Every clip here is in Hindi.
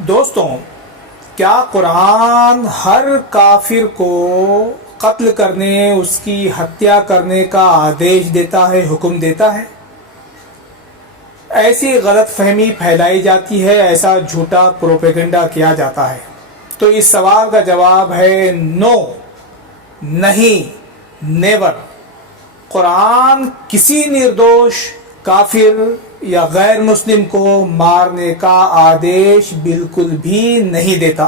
दोस्तों, क्या कुरान हर काफिर को कत्ल करने, उसकी हत्या करने का आदेश देता है, हुक्म देता है? ऐसी गलत फहमी फैलाई जाती है, ऐसा झूठा प्रोपेगेंडा किया जाता है। तो इस सवाल का जवाब है नो, नहीं, नेवर। कुरान किसी निर्दोष काफिर या गैर मुस्लिम को मारने का आदेश बिल्कुल भी नहीं देता।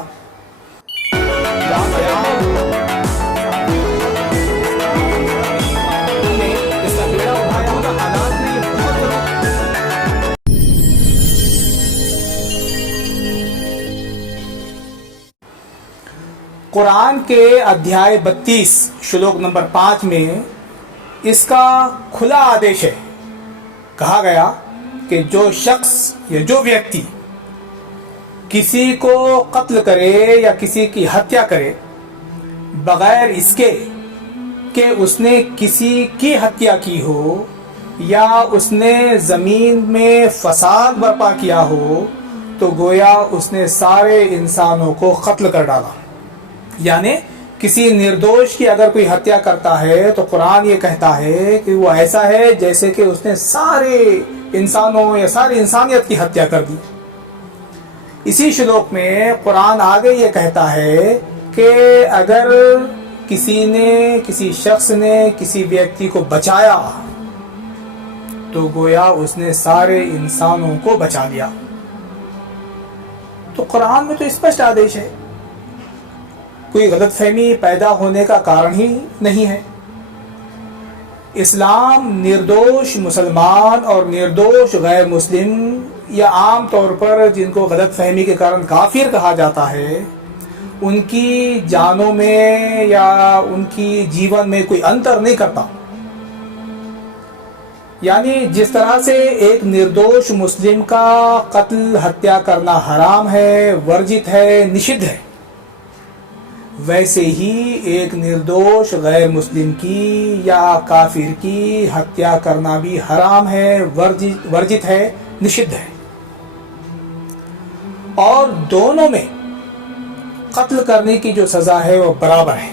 कुरान के अध्याय 32 श्लोक नंबर 5 में इसका खुला आदेश है। कहा गया कि जो शख्स या जो व्यक्ति किसी को कत्ल करे या किसी की हत्या करे बगैर इसके कि उसने किसी की हत्या की हो या उसने ज़मीन में फसाद बर्पा किया हो, तो गोया उसने सारे इंसानों को कत्ल कर डाला। यानी किसी निर्दोष की अगर कोई हत्या करता है तो कुरान ये कहता है कि वो ऐसा है जैसे कि उसने सारे इंसानों या सारी इंसानियत की हत्या कर दी। इसी श्लोक में कुरान आगे ये कहता है कि अगर किसी शख्स ने किसी व्यक्ति को बचाया तो गोया उसने सारे इंसानों को बचा लिया। तो कुरान में तो स्पष्ट आदेश है, कोई गलतफहमी पैदा होने का कारण ही नहीं है। इस्लाम निर्दोष मुसलमान और निर्दोष गैर मुस्लिम या आम तौर पर जिनको गलतफहमी के कारण काफिर कहा जाता है, उनकी जानों में या उनकी जीवन में कोई अंतर नहीं करता। यानी जिस तरह से एक निर्दोष मुस्लिम का कत्ल हत्या करना हराम है, वर्जित है, निषिद्ध है, वैसे ही एक निर्दोष गैर मुस्लिम की या काफिर की हत्या करना भी हराम है, वर्जित है, निषिद्ध है। और दोनों में कत्ल करने की जो सज़ा है वो बराबर है,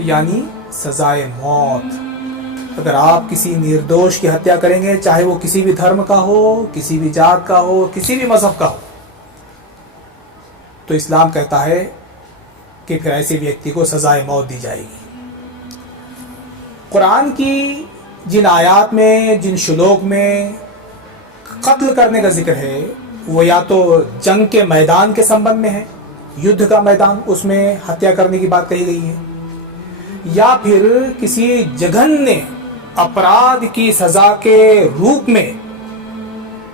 यानी सज़ाए मौत। अगर आप किसी निर्दोष की हत्या करेंगे, चाहे वो किसी भी धर्म का हो, किसी भी जात का हो, किसी भी मज़हब का हो, तो इस्लाम कहता है कि फिर ऐसे व्यक्ति को सज़ाए मौत दी जाएगी। कुरान की जिन आयात में, जिन श्लोक में कत्ल करने का जिक्र है, वो या तो जंग के मैदान के संबंध में है, युद्ध का मैदान, उसमें हत्या करने की बात कही गई है, या फिर किसी जघन्य अपराध की सज़ा के रूप में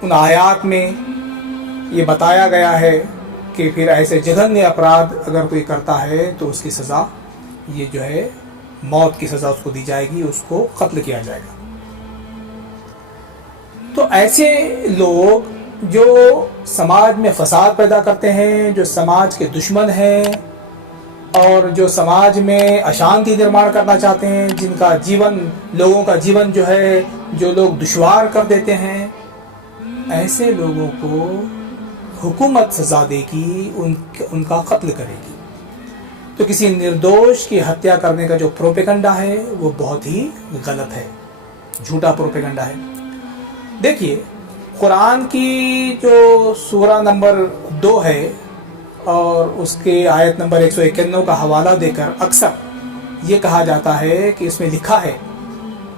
उन आयात में ये बताया गया है कि फिर ऐसे जघन्य अपराध अगर कोई करता है तो उसकी सज़ा ये जो है मौत की सज़ा उसको दी जाएगी, उसको कत्ल किया जाएगा। तो ऐसे लोग जो समाज में फसाद पैदा करते हैं, जो समाज के दुश्मन हैं और जो समाज में अशांति निर्माण करना चाहते हैं, जिनका जीवन, लोगों का जीवन जो है, जो लोग दुश्वार कर देते हैं, ऐसे लोगों को हुकूमत सज़ा देगी, उनका कत्ल करेगी। तो किसी निर्दोष की हत्या करने का जो प्रोपेगेंडा है वो बहुत ही गलत है, झूठा प्रोपेगेंडा है। देखिए, कुरान की जो सूरा नंबर 2 है और उसके आयत नंबर 191 का हवाला देकर अक्सर ये कहा जाता है कि इसमें लिखा है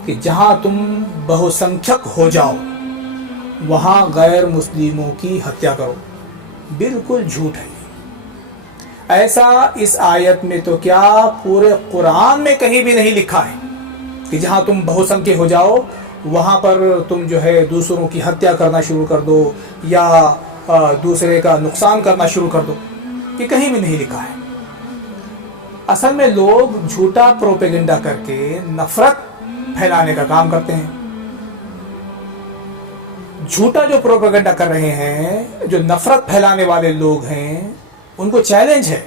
कि जहाँ तुम बहुसंख्यक हो जाओ वहाँ गैर मुस्लिमों की हत्या करो। बिल्कुल झूठ है। ऐसा इस आयत में तो क्या, पूरे कुरान में कहीं भी नहीं लिखा है कि जहाँ तुम बहुसंख्यक हो जाओ वहाँ पर तुम जो है दूसरों की हत्या करना शुरू कर दो या दूसरे का नुकसान करना शुरू कर दो। ये कहीं भी नहीं लिखा है। असल में लोग झूठा प्रोपेगेंडा करके नफरत फैलाने का काम करते हैं। झूठा जो प्रोपेगेंडा कर रहे हैं, जो नफरत फैलाने वाले लोग हैं, उनको चैलेंज है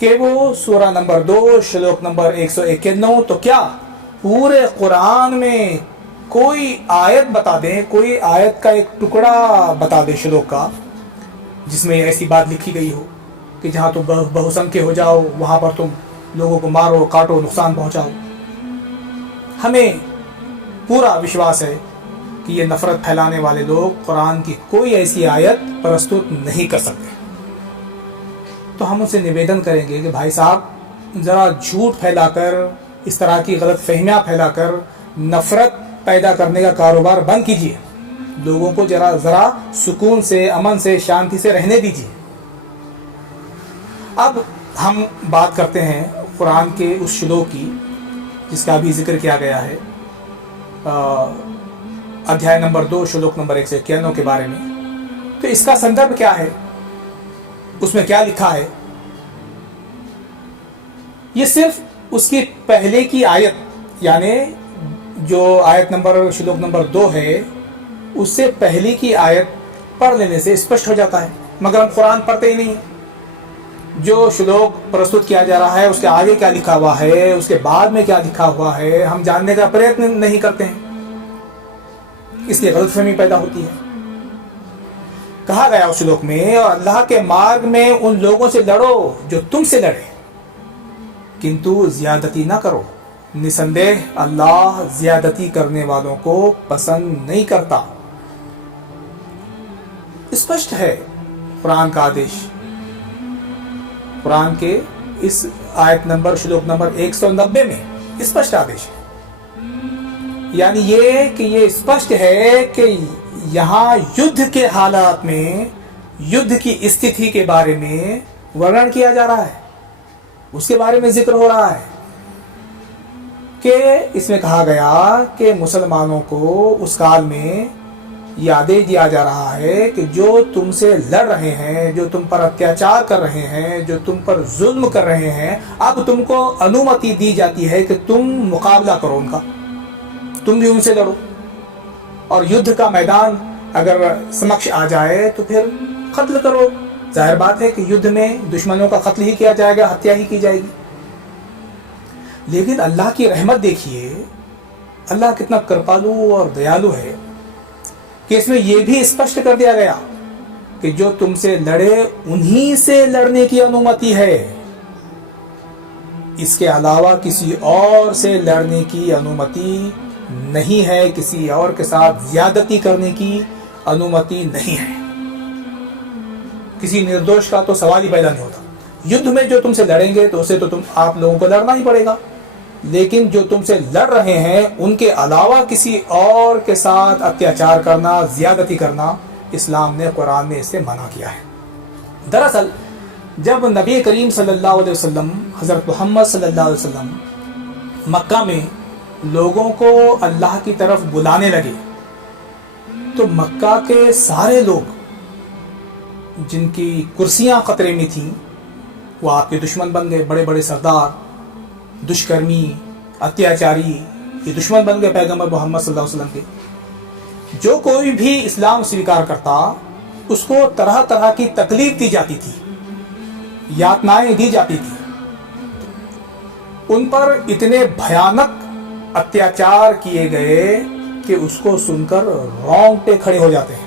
कि वो सूरा नंबर 2 श्लोक नंबर 191, तो क्या पूरे कुरान में कोई आयत बता दें, कोई आयत का एक टुकड़ा बता दें श्लोक का, जिसमें ऐसी बात लिखी गई हो कि जहाँ तुम बहुसंख्य हो जाओ वहाँ पर तुम लोगों को मारो, काटो, नुकसान पहुँचाओ। हमें पूरा विश्वास है कि ये नफ़रत फैलाने वाले लोग कुरान की कोई ऐसी आयत प्रस्तुत नहीं कर सकते। तो हम उनसे निवेदन करेंगे कि भाई साहब, ज़रा झूठ फैलाकर, इस तरह की गलत फहमियाँ फैलाकर नफ़रत पैदा करने का कारोबार बंद कीजिए। लोगों को ज़रा सुकून से, अमन से, शांति से रहने दीजिए। अब हम बात करते हैं कुरान के उस श्लोक की जिसका भी जिक्र किया गया है, अध्याय नंबर 2 श्लोक नंबर 191 के बारे में। तो इसका संदर्भ क्या है, उसमें क्या लिखा है? ये सिर्फ उसकी पहले की आयत, यानी जो आयत नंबर श्लोक नंबर 2 है, उससे पहले की आयत पढ़ लेने से स्पष्ट हो जाता है, मगर हम कुरान पढ़ते ही नहीं है। जो श्लोक प्रस्तुत किया जा रहा है उसके आगे क्या लिखा हुआ है, उसके बाद में क्या लिखा हुआ है, हम जानने का प्रयत्न नहीं करते हैं, इसलिए गलतफहमी पैदा होती है। कहा गया उस श्लोक में, और अल्लाह के मार्ग में उन लोगों से लड़ो जो तुमसे लड़े, किंतु ज्यादती ना करो, निसंदेह अल्लाह ज्यादती करने वालों को पसंद नहीं करता। स्पष्ट है कुरान का आदेश। कुरान के इस आयत नंबर श्लोक नंबर 190 में स्पष्ट आदेश है, यानी ये स्पष्ट है कि यहाँ युद्ध के हालात में, युद्ध की स्थिति के बारे में वर्णन किया जा रहा है, उसके बारे में जिक्र हो रहा है कि इसमें कहा गया कि मुसलमानों को उस काल में ये आदेश दिया जा रहा है कि जो तुमसे लड़ रहे हैं, जो तुम पर अत्याचार कर रहे हैं, जो तुम पर जुल्म कर रहे हैं, अब तुमको अनुमति दी जाती है कि तुम मुकाबला करो उनका, तुम भी उनसे लड़ो। और युद्ध का मैदान अगर समक्ष आ जाए तो फिर कत्ल करो। जाहिर बात है कि युद्ध में दुश्मनों का कत्ल ही किया जाएगा, हत्या ही की जाएगी। लेकिन अल्लाह की रहमत देखिए, अल्लाह कितना कृपालु और दयालु है कि इसमें यह भी स्पष्ट कर दिया गया कि जो तुमसे लड़े उन्हीं से लड़ने की अनुमति है, इसके अलावा किसी और से लड़ने की अनुमति नहीं है, किसी और के साथ ज्यादती करने की अनुमति नहीं है। किसी निर्दोष का तो सवाल ही पैदा नहीं होता। युद्ध में जो तुमसे लड़ेंगे तो उसे तो आप लोगों को लड़ना ही पड़ेगा, लेकिन जो तुमसे लड़ रहे हैं उनके अलावा किसी और के साथ अत्याचार करना, ज्यादती करना, इस्लाम ने, कुरान ने इससे मना किया है। दरअसल जब नबी करीम सल्लल्लाहु अलैहि वसल्लम, हज़रत मोहम्मद सल्लल्लाहु अलैहि वसल्लम मक्का में लोगों को अल्लाह की तरफ बुलाने लगे, तो मक्का के सारे लोग जिनकी कुर्सियां खतरे में थीं वो आपके दुश्मन बन गए। बड़े बड़े सरदार, दुष्कर्मी, अत्याचारी, ये दुश्मन बन गए पैगंबर मोहम्मद सल्लल्लाहु अलैहि वसल्लम के। जो कोई भी इस्लाम स्वीकार करता उसको तरह तरह की तकलीफ दी जाती थी, यातनाएं दी जाती थी, उन पर इतने भयानक अत्याचार किए गए कि उसको सुनकर रोंगटे खड़े हो जाते हैं।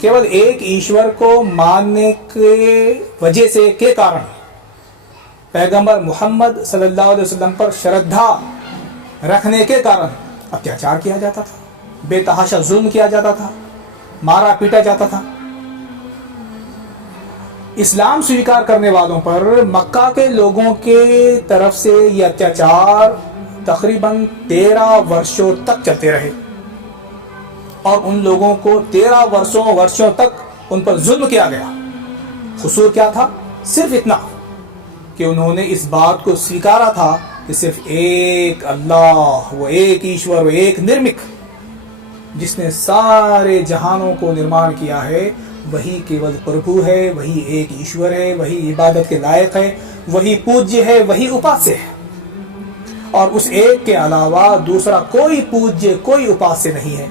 केवल एक ईश्वर को मानने के वजह से के कारण पैगंबर मोहम्मद सल्लल्लाहु अलैहि वसल्लम पर श्रद्धा रखने के कारण अत्याचार किया जाता था, बेतहाशा जुल्म किया जाता था, मारा पीटा जाता था। इस्लाम स्वीकार करने वालों पर मक्का के लोगों के तरफ से ये अत्याचार तकरीबन 13 वर्षों तक चलते रहे, और उन लोगों को 13 वर्षों तक उन पर जुल्म किया गया। कसूर क्या था? सिर्फ इतना कि उन्होंने इस बात को स्वीकारा था कि सिर्फ एक अल्लाह, वो एक ईश्वर, वो एक निर्मिक, जिसने सारे जहानों को निर्माण किया है, वही केवल प्रभु है, वही एक ईश्वर है, वही इबादत के लायक है, वही पूज्य है, वही उपास्य है, और उस एक के अलावा दूसरा कोई पूज्य, कोई उपास्य नहीं है।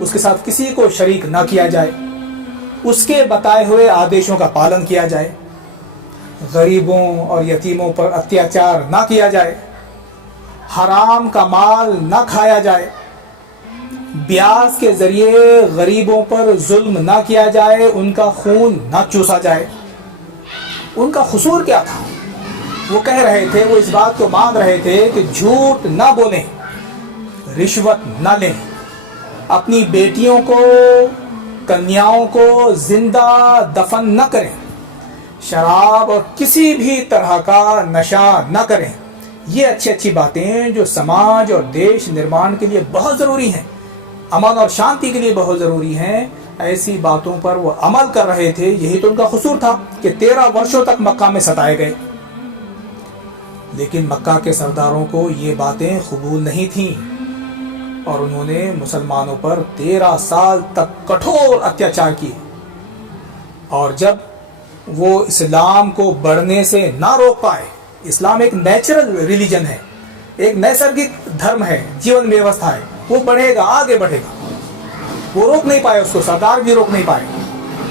उसके साथ किसी को शरीक ना किया जाए, उसके बताए हुए आदेशों का पालन किया जाए, गरीबों और यतीमों पर अत्याचार ना किया जाए, हराम का माल ना खाया जाए, ब्याज के ज़रिए गरीबों पर जुल्म ना किया जाए, उनका खून ना चूसा जाए। उनका कसूर क्या था? वो कह रहे थे, वो इस बात को मान रहे थे कि झूठ ना बोलें, रिश्वत ना लें, अपनी बेटियों को, कन्याओं को जिंदा दफन न करें, शराब और किसी भी तरह का नशा न करें। ये अच्छी अच्छी बातें जो समाज और देश निर्माण के लिए बहुत ज़रूरी हैं, अमन और शांति के लिए बहुत ज़रूरी हैं, ऐसी बातों पर वो अमल कर रहे थे। यही तो उनका कसूर था कि 13 वर्षों तक मक्का में सताए गए। लेकिन मक्का के सरदारों को ये बातें कबूल नहीं थीं और उन्होंने मुसलमानों पर 13 साल तक कठोर अत्याचार किए। और जब वो इस्लाम को बढ़ने से ना रोक पाए, इस्लाम एक नेचुरल रिलीजन है, एक नैसर्गिक धर्म है, जीवन व्यवस्था है, वो बढ़ेगा, आगे बढ़ेगा, वो रोक नहीं पाए उसको, सरदार भी रोक नहीं पाए।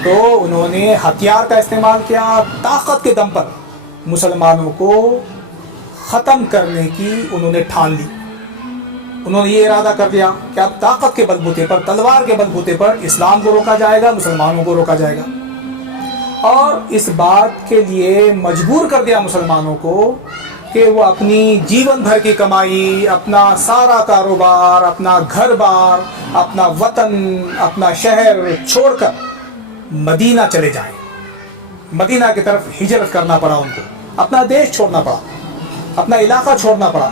तो उन्होंने हथियार का इस्तेमाल किया, ताकत के दम पर मुसलमानों को ख़त्म करने की उन्होंने ठान ली। उन्होंने ये इरादा कर दिया कि अब ताकत के बलबूते पर, तलवार के बलबूते पर इस्लाम को रोका जाएगा, मुसलमानों को रोका जाएगा। और इस बात के लिए मजबूर कर दिया मुसलमानों को कि वो अपनी जीवन भर की कमाई, अपना सारा कारोबार, अपना घर बार, अपना वतन, अपना शहर छोड़कर मदीना चले जाएं। मदीना की तरफ हिजरत करना पड़ा उनको, अपना देश छोड़ना पड़ा, अपना इलाका छोड़ना पड़ा,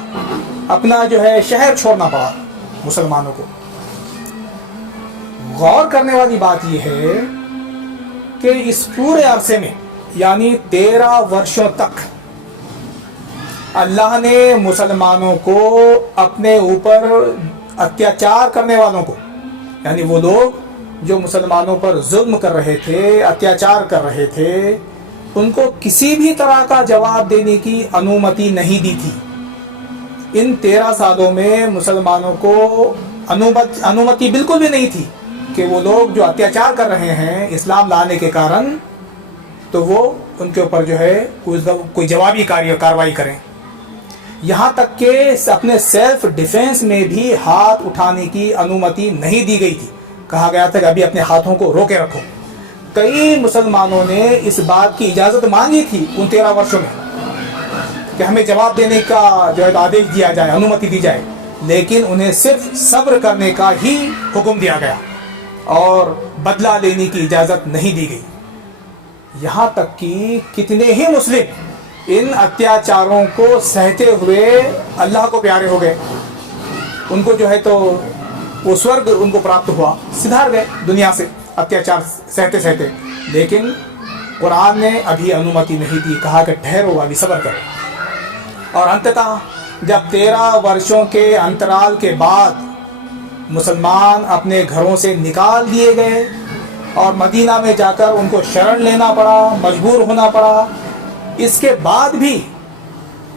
अपना जो है शहर छोड़ना पड़ा मुसलमानों को। गौर करने वाली बात यह है कि इस पूरे अरसे में, यानी 13 वर्षों तक अल्लाह ने मुसलमानों को, अपने ऊपर अत्याचार करने वालों को, यानी वो लोग जो मुसलमानों पर जुल्म कर रहे थे, अत्याचार कर रहे थे, उनको किसी भी तरह का जवाब देने की अनुमति नहीं दी थी। इन 13 सालों में मुसलमानों को अनुमति बिल्कुल भी नहीं थी कि वो लोग जो अत्याचार कर रहे हैं इस्लाम लाने के कारण, तो वो उनके ऊपर जो है कोई जवाबी कार्रवाई करें। यहाँ तक कि अपने सेल्फ डिफेंस में भी हाथ उठाने की अनुमति नहीं दी गई थी। कहा गया था कि अभी अपने हाथों को रोके रखो। कई मुसलमानों ने इस बात की इजाज़त मांगी थी उन 13 वर्षों में कि हमें जवाब देने का जो है आदेश दिया जाए, अनुमति दी जाए, लेकिन उन्हें सिर्फ सब्र करने का ही हुक्म दिया गया और बदला लेने की इजाज़त नहीं दी गई। यहाँ तक कि कितने ही मुस्लिम इन अत्याचारों को सहते हुए अल्लाह को प्यारे हो गए। उनको जो है तो वो स्वर्ग उनको प्राप्त हुआ, सिधार गए दुनिया से अत्याचार सहते सहते। लेकिन कुरान ने अभी अनुमति नहीं दी, कहा कि ठहरो, अभी सब्र करो। और अंततः जब 13 वर्षों के अंतराल के बाद मुसलमान अपने घरों से निकाल दिए गए और मदीना में जाकर उनको शरण लेना पड़ा, मजबूर होना पड़ा, इसके बाद भी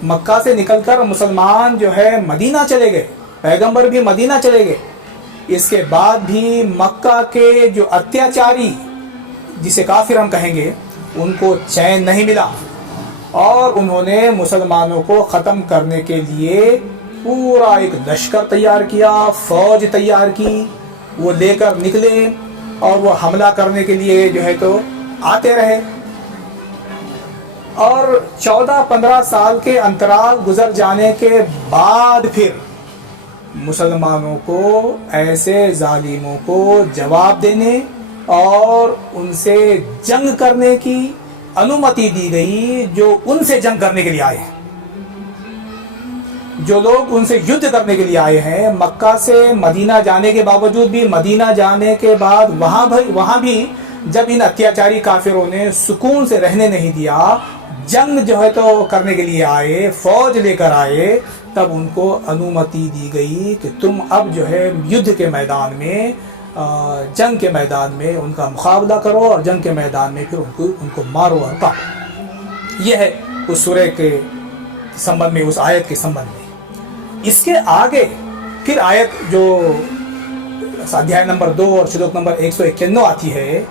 मक्का से निकलकर मुसलमान जो है मदीना चले गए, पैगंबर भी मदीना चले गए। इसके बाद भी मक्का के जो अत्याचारी, जिसे काफिर हम कहेंगे, उनको चैन नहीं मिला और उन्होंने मुसलमानों को ख़त्म करने के लिए पूरा एक लश्कर तैयार किया, फौज तैयार की। वो लेकर निकले और वो हमला करने के लिए जो है तो आते रहे। और 14-15 साल के अंतराल गुजर जाने के बाद फिर मुसलमानों को ऐसे जालिमों को जवाब देने और उनसे जंग करने की अनुमति दी गई जो उनसे जंग करने के लिए आए हैं, जो लोग उनसे युद्ध करने के लिए आए हैं। मक्का से मदीना जाने के बावजूद भी, मदीना जाने के बाद वहाँ भी जब इन अत्याचारी काफिरों ने सुकून से रहने नहीं दिया, जंग जो है तो करने के लिए आए, फौज लेकर आए, तब उनको अनुमति दी गई कि तुम अब जो है युद्ध के मैदान में, जंग के मैदान में उनका मुकाबला करो और जंग के मैदान में फिर उनको मारो और काटो। यह है उस सूरह के संबंध में, उस आयत के संबंध में। इसके आगे फिर आयत जो अध्याय नंबर 2 और श्लोक नंबर 191 आती है,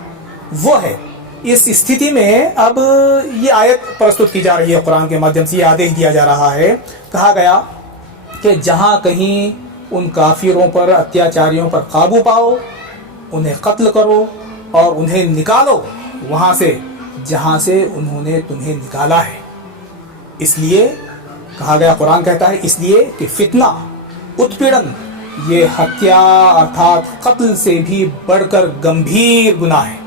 वो है इस स्थिति में अब ये आयत प्रस्तुत की जा रही है कुरान के माध्यम से। ये आदेश दिया जा रहा है, कहा गया कि जहाँ कहीं उन काफिरों पर, अत्याचारियों पर काबू पाओ, उन्हें कत्ल करो और उन्हें निकालो वहाँ से जहाँ से उन्होंने तुम्हें निकाला है। इसलिए कहा गया, कुरान कहता है, इसलिए कि फितना, उत्पीड़न, ये हत्या अर्थात कत्ल से भी बढ़कर गंभीर गुनाह है।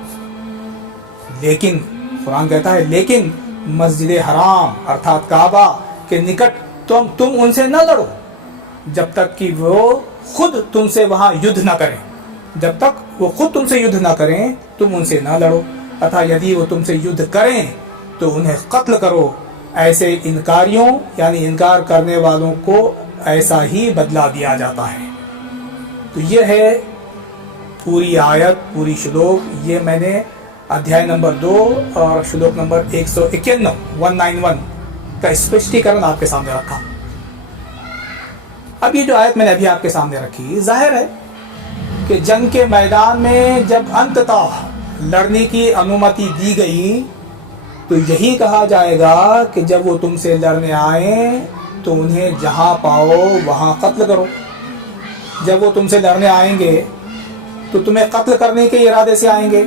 लेकिन कुरान कहता है, लेकिन मस्जिद हराम अर्थात काबा के निकट तुम उनसे न लड़ो जब तक कि वो खुद तुमसे वहाँ युद्ध ना करें। जब तक वो खुद तुमसे युद्ध ना करें तुम उनसे ना लड़ो, तथा यदि वो तुमसे युद्ध करें तो उन्हें कत्ल करो। ऐसे इनकारियों यानी इनकार करने वालों को ऐसा ही बदला दिया जाता है। तो ये है पूरी आयत, पूरी श्लोक। ये मैंने अध्याय नंबर 2 और श्लोक नंबर 191 का स्पष्टीकरण आपके सामने रखा। अब ये जो आयत मैंने अभी आपके सामने रखी, जाहिर है कि जंग के मैदान में जब अंततः लड़ने की अनुमति दी गई तो यही कहा जाएगा कि जब वो तुमसे लड़ने आए तो उन्हें जहां पाओ वहां कत्ल करो। जब वो तुमसे लड़ने आएंगे तो तुम्हें कत्ल करने के इरादे से आएंगे।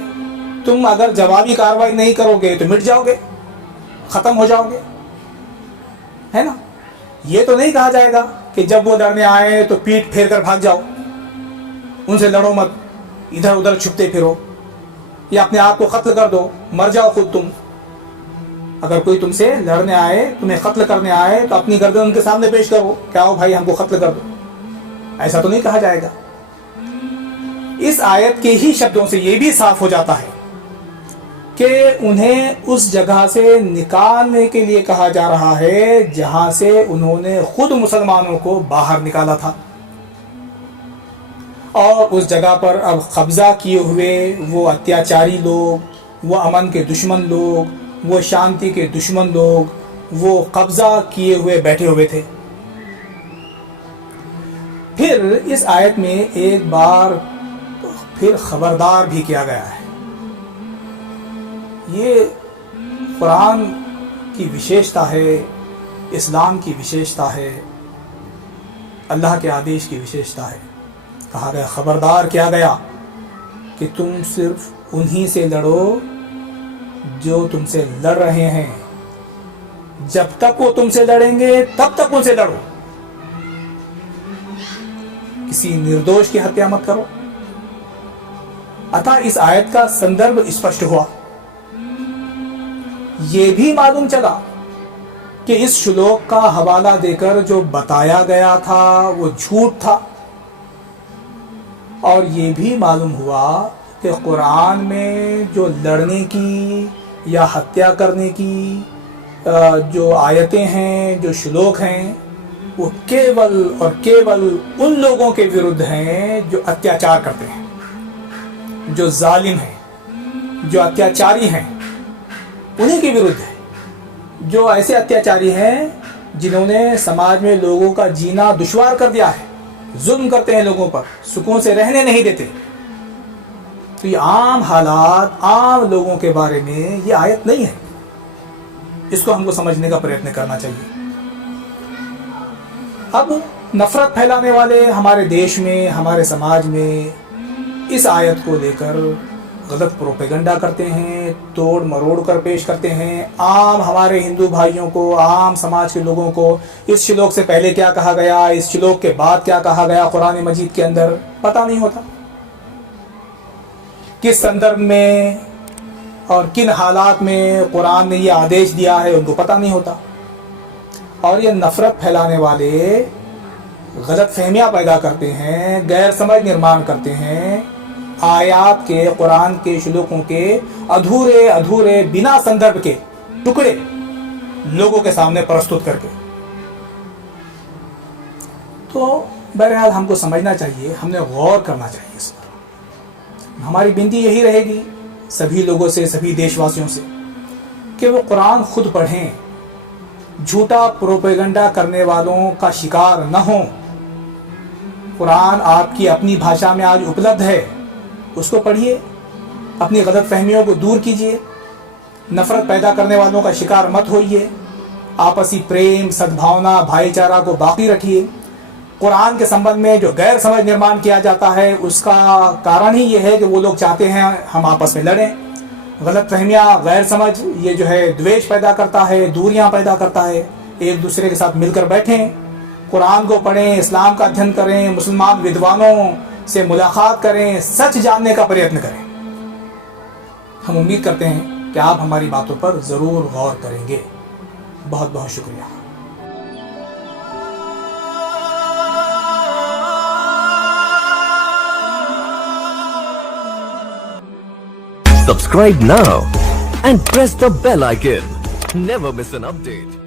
तुम अगर जवाबी कार्रवाई नहीं करोगे तो मिट जाओगे, खत्म हो जाओगे, है ना। ये तो नहीं कहा जाएगा कि जब वो लड़ने आए तो पीठ फेर कर भाग जाओ, उनसे लड़ो मत, इधर उधर छुपते फिरो या अपने आप को कत्ल कर दो, मर जाओ खुद तुम। अगर कोई तुमसे लड़ने आए, तुम्हें कत्ल करने आए तो अपनी गर्दन उनके सामने पेश करो, क्या हो भाई हमको कत्ल कर दो, ऐसा तो नहीं कहा जाएगा। इस आयत के ही शब्दों से ये भी साफ हो जाता है कि उन्हें उस जगह से निकालने के लिए कहा जा रहा है जहां से उन्होंने खुद मुसलमानों को बाहर निकाला था, और उस जगह पर अब कब्जा किए हुए वो अत्याचारी लोग, वो अमन के दुश्मन लोग, वो शांति के दुश्मन लोग, वो कब्जा किए हुए बैठे हुए थे। फिर इस आयत में एक बार फिर खबरदार भी किया गया है। ये कुरान की विशेषता है, इस्लाम की विशेषता है, अल्लाह के आदेश की विशेषता है। कहा गया, खबरदार किया गया कि तुम सिर्फ उन्हीं से लड़ो जो तुमसे लड़ रहे हैं। जब तक वो तुमसे लड़ेंगे तब तक उनसे लड़ो। किसी निर्दोष की हत्या मत करो। अतः इस आयत का संदर्भ स्पष्ट हुआ। यह भी मालूम चला कि इस श्लोक का हवाला देकर जो बताया गया था वो झूठ था, और ये भी मालूम हुआ कि कुरान में जो लड़ने की या हत्या करने की जो आयतें हैं, जो श्लोक हैं, वो केवल और केवल उन लोगों के विरुद्ध हैं जो अत्याचार करते हैं, जो जालिम हैं, जो अत्याचारी हैं, उन्हीं के विरुद्ध है। जो ऐसे अत्याचारी हैं जिन्होंने समाज में लोगों का जीना दुश्वार कर दिया है, जुल्म करते हैं लोगों पर, सुकून से रहने नहीं देते। तो ये आम हालात, आम लोगों के बारे में ये आयत नहीं है। इसको हमको समझने का प्रयत्न करना चाहिए। अब नफरत फैलाने वाले हमारे देश में, हमारे समाज में इस आयत को लेकर गलत प्रोपेगेंडा करते हैं, तोड़ मरोड़ कर पेश करते हैं। आम हमारे हिंदू भाइयों को, आम समाज के लोगों को इस श्लोक से पहले क्या कहा गया, इस श्लोक के बाद क्या कहा गया कुरान मजीद के अंदर पता नहीं होता। किस संदर्भ में और किन हालात में कुरान ने ये आदेश दिया है उनको पता नहीं होता। और ये नफरत फैलाने वाले गलत फहमियाँ पैदा करते हैं, गैर समझ निर्माण करते हैं, आयात के, कुरान के श्लोकों के अधूरे अधूरे बिना संदर्भ के टुकड़े लोगों के सामने प्रस्तुत करके। तो बहरहाल हमको समझना चाहिए, हमने गौर करना चाहिए इस पर। हमारी विनती यही रहेगी सभी लोगों से, सभी देशवासियों से, कि वो कुरान खुद पढ़ें, झूठा प्रोपेगेंडा करने वालों का शिकार न हों। कुरान आपकी अपनी भाषा में आज उपलब्ध है, उसको पढ़िए, अपनी गलत फहमियों को दूर कीजिए, नफरत पैदा करने वालों का शिकार मत होइए, आपसी प्रेम, सद्भावना, भाईचारा को बाकी रखिए। कुरान के संबंध में जो गैर समझ निर्माण किया जाता है, उसका कारण ही ये है कि वो लोग चाहते हैं हम आपस में लड़ें। गलत फहमियाँ, गैर समझ, ये जो है द्वेष पैदा करता है, दूरियां पैदा करता है। एक दूसरे के साथ मिलकर बैठें, कुरान को पढ़ें, इस्लाम का अध्ययन करें, मुसलमान विद्वानों से मुलाकात करें, सच जानने का प्रयत्न करें। हम उम्मीद करते हैं कि आप हमारी बातों पर ज़रूर गौर करेंगे। बहुत बहुत शुक्रिया। Subscribe now and press the bell icon. Never miss an update.